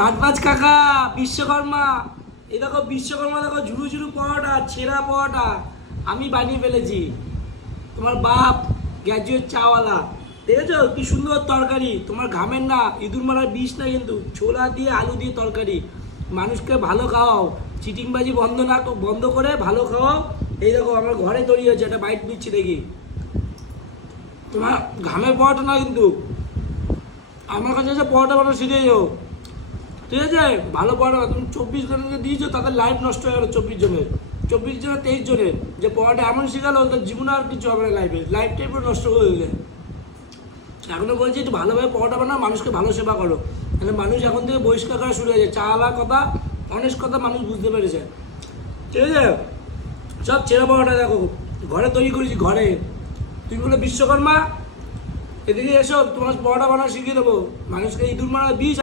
ভাটপাজ কাকা বিশ্বকর্মা, এই দেখো বিশ্বকর্মা, দেখো ঝুরু ঝুরু পরোটা, ছেঁড়া পরোটা আমি বানিয়ে ফেলেছি। তোমার বাপ গ্র্যাজুয়েট চাওয়ালা, দেখেছো কি সুন্দর তরকারি, তোমার ঘামের না, ইঁদুর মারার বিষ না, কিন্তু ছোলা দিয়ে আলু দিয়ে তরকারি। মানুষকে ভালো খাওয়াও, চিটিংবাজি বন্ধ না, বন্ধ করে ভালো খাওয়াও। এই দেখো আমার ঘরে তৈরি হয়েছে, একটা বাইট দিচ্ছি দেখি। তোমার ঘামের পরোটা না কিন্তু, আমার কাছে এসে পরোটা বানানো শিখে যাও, ঠিক আছে? ভালো পরোটা তুমি 24 জনকে দিয়েছো, তাদের লাইফ নষ্ট হয়ে গেলো 24 জনের, 24 জনের 23 জনের। যে পরোটা এমন শিখালো তার জীবনে আর কিছু হবে না, লাইফটাই পুরো নষ্ট হয়ে গেলে। এখনো বলছি একটু ভালোভাবে পরোটা বানাও, মানুষকে ভালো সেবা করো। মানে মানুষ এখন থেকে বহিষ্কার করা শুরু হয়েছে, চালা কথা অনেক কথা মানুষ বুঝতে পেরেছে, ঠিক আছে? সব ছেঁড়া পরোটা দেখো ঘরে তৈরি করেছি, ঘরে। তুমি বলে বিশ্বকর্মা, এদিকে এসো, তোমার পরোটা বানানো শিখিয়ে দেবো। মানুষকে ইঁদুর মারা বিষ